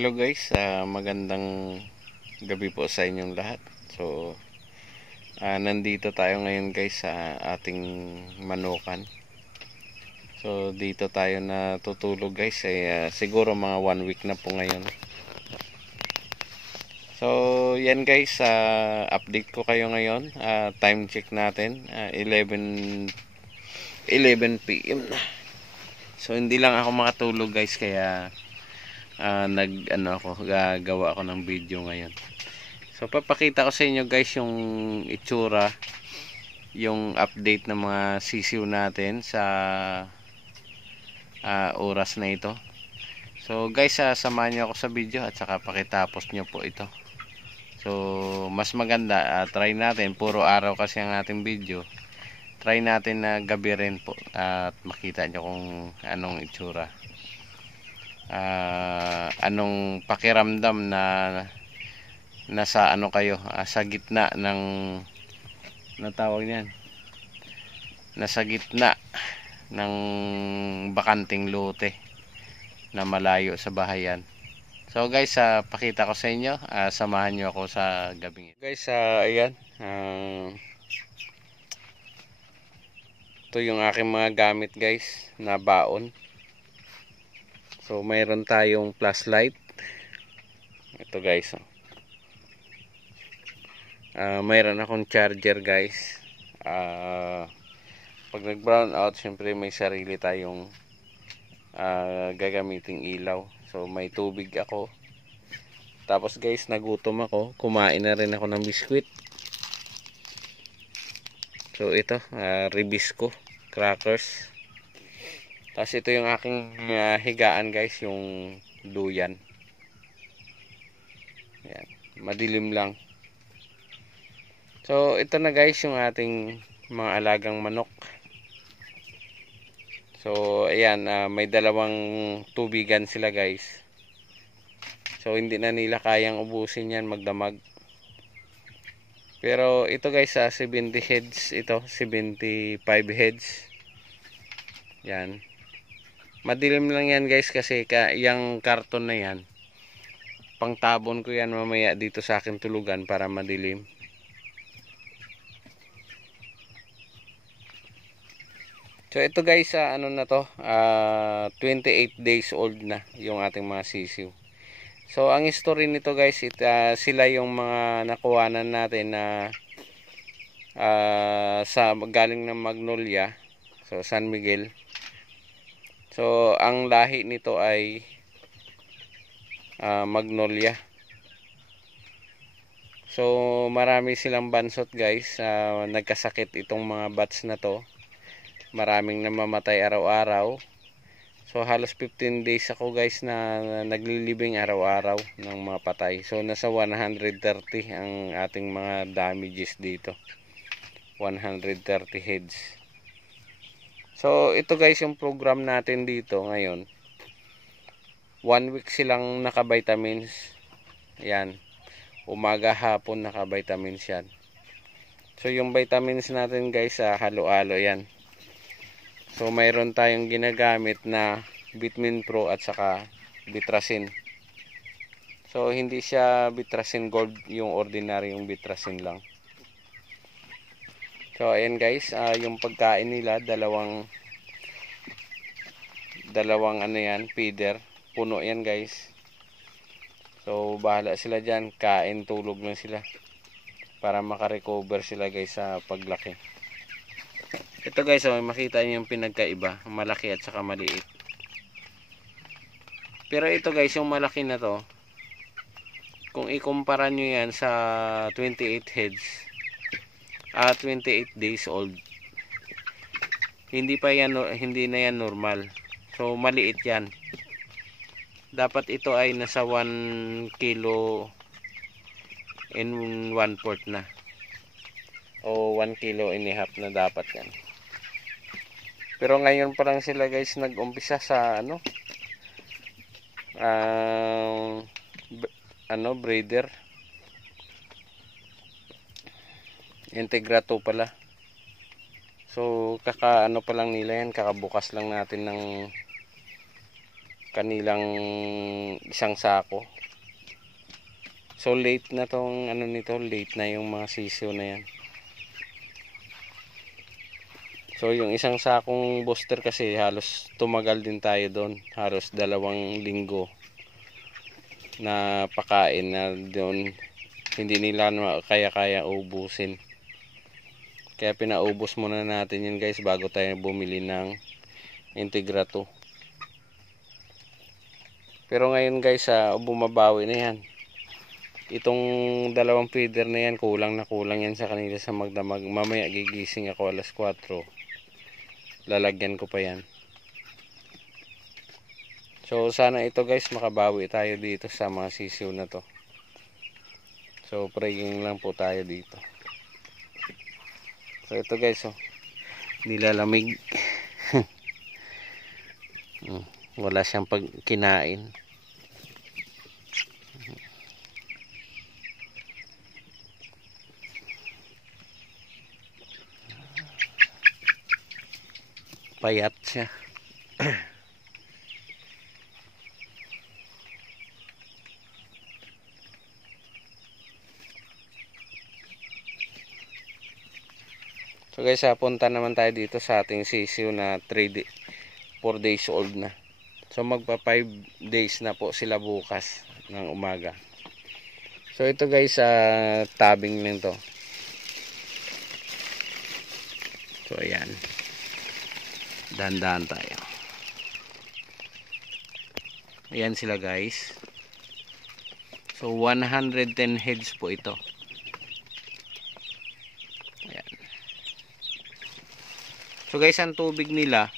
Hello guys, magandang gabi po sa inyong lahat. So, nandito tayo ngayon guys sa ating manukan. So, dito tayo natutulog guys. Siguro mga 1 week na po ngayon. So, yan guys, update ko kayo ngayon. Time check natin, 11 PM na. So, hindi lang ako makatulog guys, kaya gagawa ako ng video ngayon. So papakita ko sa inyo guys yung itsura, yung update ng mga sisiw natin sa oras na ito. So guys, samahan nyo ako sa video at saka pakitapos nyo po ito. So mas maganda, try natin, puro araw kasi ang ating video, try natin na gabi rin po at makita nyo kung anong itsura. Anong pakiramdam na nasa kayo, sa gitna ng natawag niyan, nasa gitna ng bakanting lote na malayo sa bahayan. So guys, pakita ko sa inyo, samahan nyo ako sa gabing ito. Guys, ayan, ito yung aking mga gamit guys na baon. So mayroon tayong flashlight. Ito guys. Mayroon akong charger guys. Pag nag brown out, syempre may sarili tayong gagamiting ilaw. So may tubig ako. Tapos guys, nagutom ako. Kumain na rin ako ng biskwit. So ito, Ribisco crackers. Tapos ito yung aking higaan guys, yung duyan. Yan, madilim lang. So ito na guys yung ating mga alagang manok. So ayan, may dalawang tubigan sila guys. So hindi na nila kayang ubusin yan, magdamag. Pero ito guys, 70 heads ito, 75 heads. Yan. Madilim lang yan guys kasi yung karton na yan, pangtabon ko yan mamaya dito sa akin tulugan para madilim. So ito guys, ano na to, 28 days old na yung ating mga sisiw. So ang history nito guys, sila yung mga nakuhanan natin na sa galing ng Magnolia, so San Miguel. So ang lahi nito ay Magnolia. So marami silang bansot guys, nagkasakit itong mga bats na to. Maraming namamatay araw-araw. So halos 15 days ako guys na naglilibing araw-araw ng mga patay. So nasa 130 ang ating mga damages dito. 130 heads. So ito guys yung program natin dito ngayon. 1 week silang naka-vitamins. Yan. Umaga hapon naka-vitamins yan. So yung vitamins natin guys, halo-halo yan. So mayroon tayong ginagamit na Vitamin Pro at saka Bitrasin. So hindi siya Bitrasin Gold, yung ordinary yung Bitrasin lang. So ayan guys, yung pagkain nila, dalawang feeder, puno yan guys. So bahala sila dyan, kain, tulog lang sila para makarecover sila guys sa paglaki. Ito guys, makita niyo yung pinagkaiba, malaki at saka maliit. Pero ito guys, yung malaki na to, kung ikumpara nyo yan sa 28 heads, 28 days old, hindi na yan normal. So maliit yan. Dapat ito ay nasa 1 kilo and 1/4 na, o 1 kilo and a half na dapat yan. Pero ngayon pa lang sila guys nag-umpisa sa breeder. Integra 2 pala. So pa lang nila yan, kakabukas lang natin ng kanilang isang sako. So late na tong ano nito, late na yung mga sisiw na yan. So yung isang sakong booster kasi halos tumagal din tayo doon, halos 2 linggo na pakain na doon, hindi nila kaya ubusin. Kaya pinaubos muna natin yun guys bago tayo bumili ng Integra 2. Pero ngayon guys, bumabawi na yan. Itong 2 feeder na yan, kulang na kulang yan sa kanila sa magdamag. Mamaya gigising ako alas 4. Lalagyan ko pa yan. So sana ito guys, makabawi tayo dito sa mga sisiw na to. So praying lang po tayo dito. So ito guys, nilalamig. Wala siyang pagkinain. Payat siya. So guys, punta naman tayo dito sa ating sisiw na 4 days old na. So magpa 5 days na po sila bukas ng umaga. So ito guys, tabing lang to. So ayan. Dahan-dahan tayo. Ayan sila guys. So 110 heads po ito. Ayan. So guys, ang tubig nila,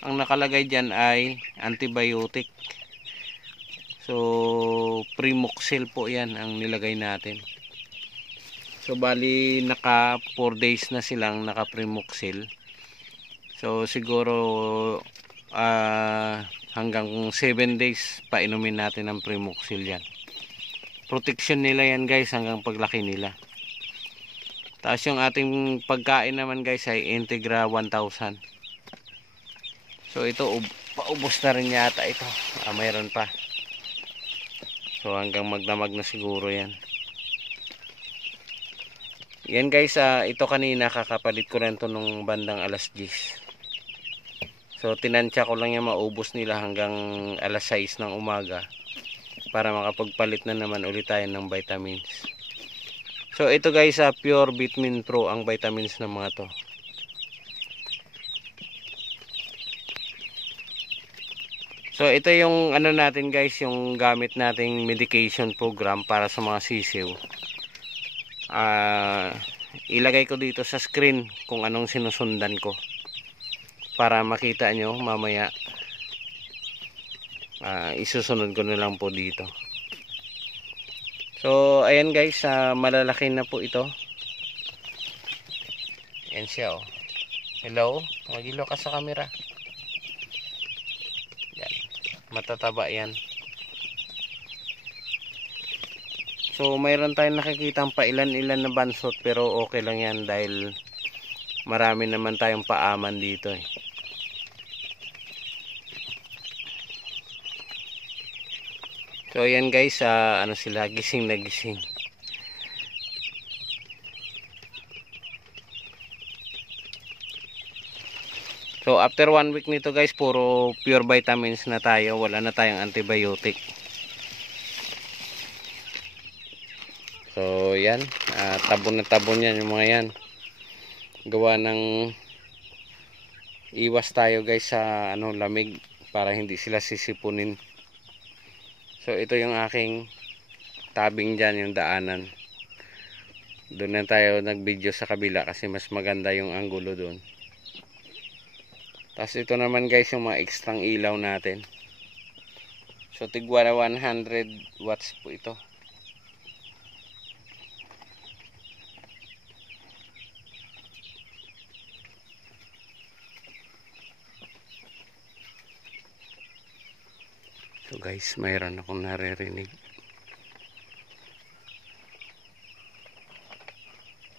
ang nakalagay dyan ay antibiotic. So Primoxil po yan ang nilagay natin. So bali naka 4 days na silang naka Primoxil. So siguro hanggang 7 days painumin natin ng Primoxil yan. Protection nila yan guys hanggang paglaki nila. Tapos yung ating pagkain naman guys ay Integra 1000. So ito, paubos na rin yata ito. Mayroon pa. So hanggang magdamag na siguro yan. Yan guys, ito kanina kakapalit ko rin to nung bandang alas 10. So tinansya ko lang yung maubos nila hanggang alas 6 ng umaga para makapagpalit na naman ulit tayo ng vitamins. So ito guys, Pure Vitamin Pro ang vitamins ng mga to. So ito yung ano natin guys, yung gamit nating medication program para sa mga sisiw. Ilagay ko dito sa screen kung anong sinusundan ko para makita nyo mamaya. Isusunod ko na lang po dito. So ayan guys, malalaki na po ito. Ayan siya, oh. Hello, magilo ka sa camera. Yan, matataba yan. So mayroon tayong nakikitang pailan-ilan na bansot, pero okay lang yan dahil marami naman tayong paaman dito eh. So ayan guys, ano sila, gising na gising. So after 1 week nito guys, puro pure vitamins na tayo, wala na tayong antibiotic. So yan, tabon na tabon yan yung mga yan. Gawa ng iwas tayo guys sa lamig para hindi sila sisipunin. So ito yung aking tabing dyan, yung daanan. Doon na tayo nag-video sa kabila kasi mas maganda yung anggulo doon. Tapos ito naman guys yung mga ekstrang ilaw natin. So tigwa na 100 watts po ito. So guys, mayroon akong naririnig.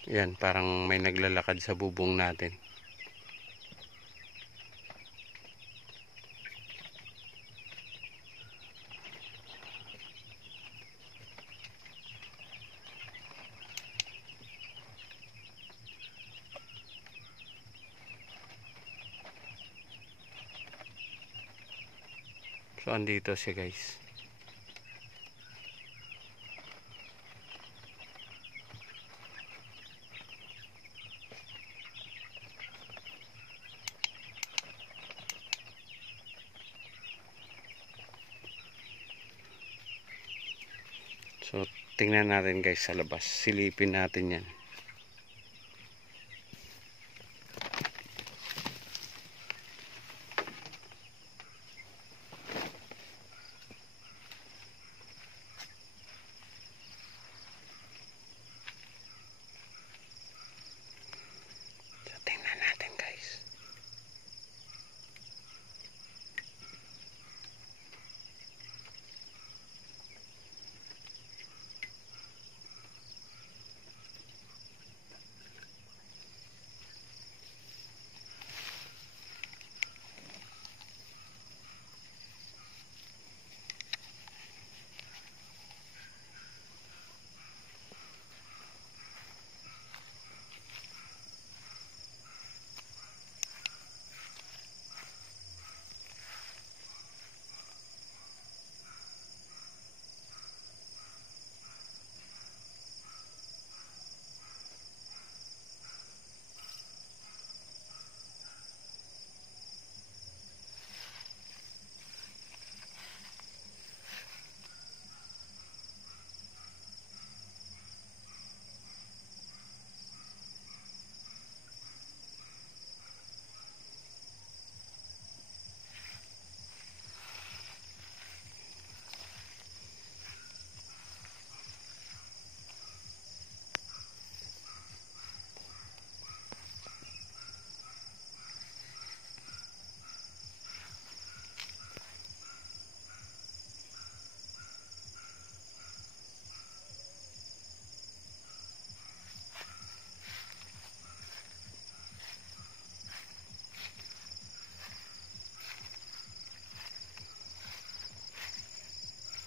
Yan, parang may naglalakad sa bubong natin. So andito siya guys. So tingnan natin guys sa labas. Silipin natin yan. So tingnan natin guys.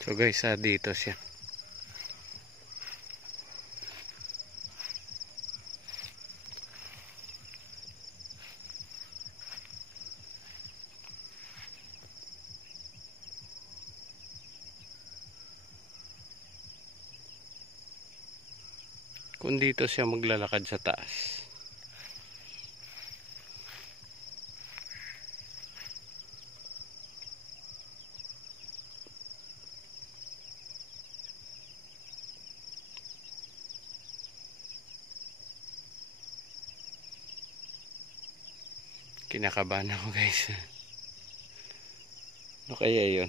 So guys, dito siya. Kung dito siya maglalakad sa taas. Kinakabahan ako guys. Ano kaya yun?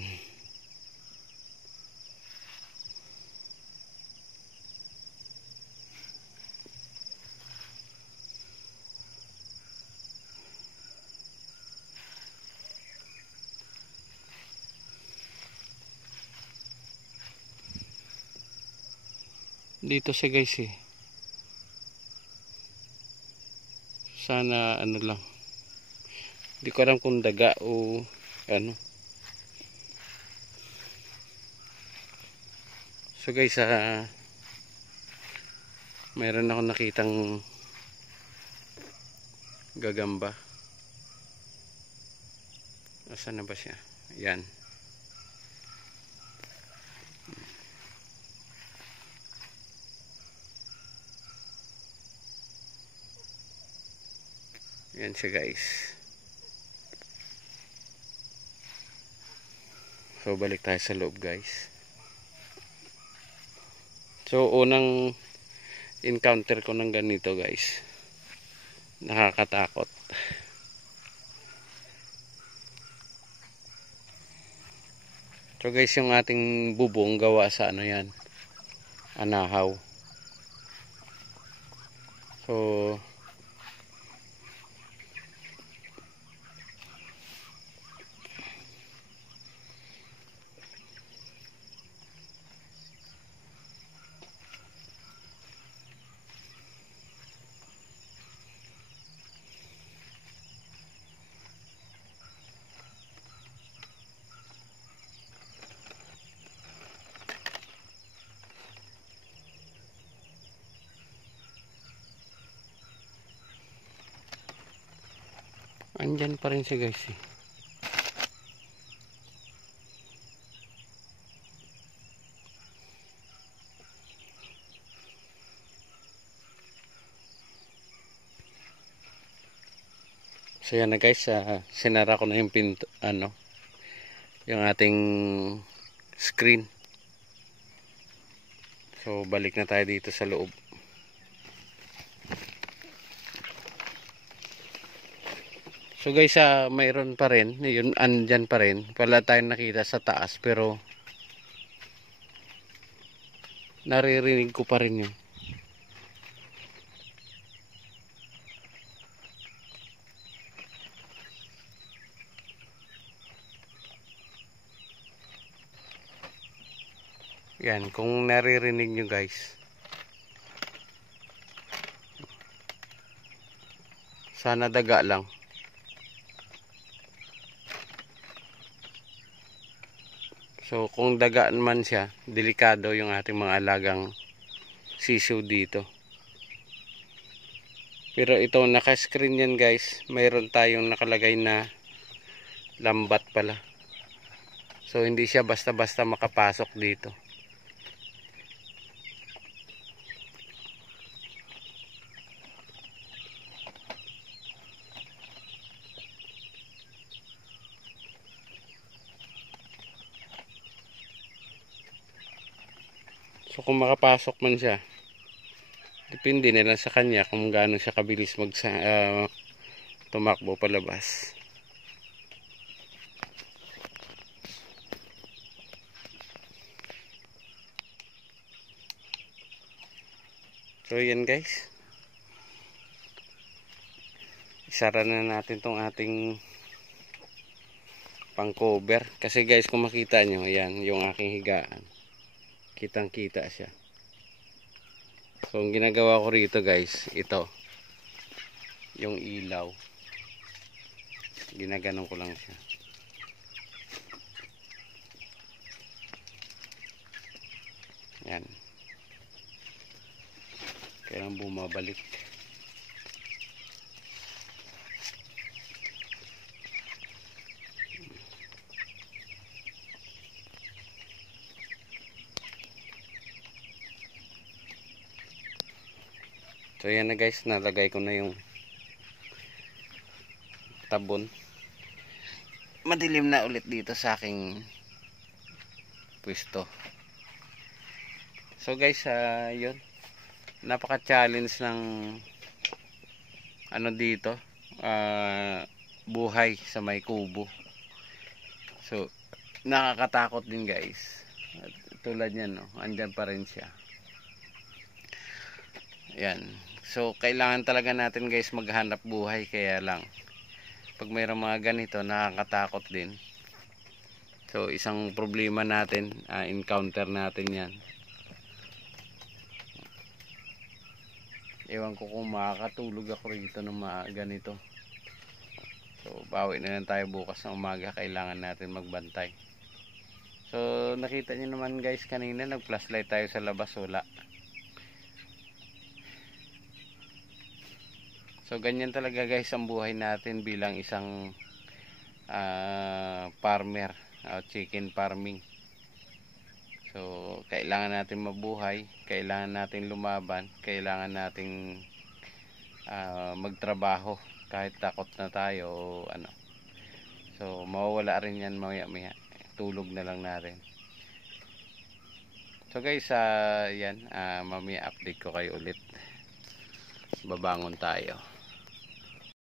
Dito siya guys eh. Sana ano lang. Hindi ko alam kung daga o ano. So guys, mayroon ako nakitang gagamba. Asan na ba siya? Yan. Yan siya guys. So balik tayo sa loob guys. So unang encounter ko ng ganito guys. Nakakatakot. So guys, yung ating bubong gawa sa ano yan, anahaw. So andyan pa rin siya guys eh. So yan na guys, sinara ko na yung pinto, yung ating screen. So balik na tayo dito sa loob. So guys, mayroon pa rin, yun andyan pa rin. Wala tayong nakita sa taas pero naririnig ko pa rin yun. Yan, kung naririnig nyo guys. Sana daga lang. So kung daga man siya, delikado yung ating mga alagang sisiw dito. Pero ito naka-screen yan guys. Mayroon tayong nakalagay na lambat pala. So hindi siya basta-basta makapasok dito. So kung makapasok man siya, depende na lang sa kanya kung gaano siya kabilis tumakbo palabas. So yan guys, isara na natin tong ating pang cover. Kasi guys, kung makita nyo, yan yung aking higaan, kitang kita siya. So ang ginagawa ko rito guys, ito yung ilaw, ginaganon ko lang siya. Yan, kailangan bumabalik. So yan na guys, nalagay ko na yung tabon. Madilim na ulit dito sa aking pwesto. So guys, yun, napaka-challenge ng dito, buhay sa may kubo. So nakakatakot din guys. Tulad niyan, no, andyan pa rin siya. Yan. So kailangan talaga natin guys maghanap buhay, kaya lang pag mayroong mga ganito nakakatakot din. So isang problema natin, encounter natin yan. Ewan ko kung makakatulog ako rito ng mga ganito. So bawi na lang tayo bukas ng umaga, kailangan natin magbantay. So nakita niyo naman guys, kanina nag flashlight tayo sa labas, wala. So ganyan talaga guys ang buhay natin bilang isang farmer, chicken farming. So kailangan natin mabuhay, kailangan natin lumaban, kailangan nating magtrabaho kahit takot na tayo o ano. So mawawala rin yan maya-maya, tulog na lang natin. So guys, yan, mamaya update ko kayo ulit. Babangon tayo.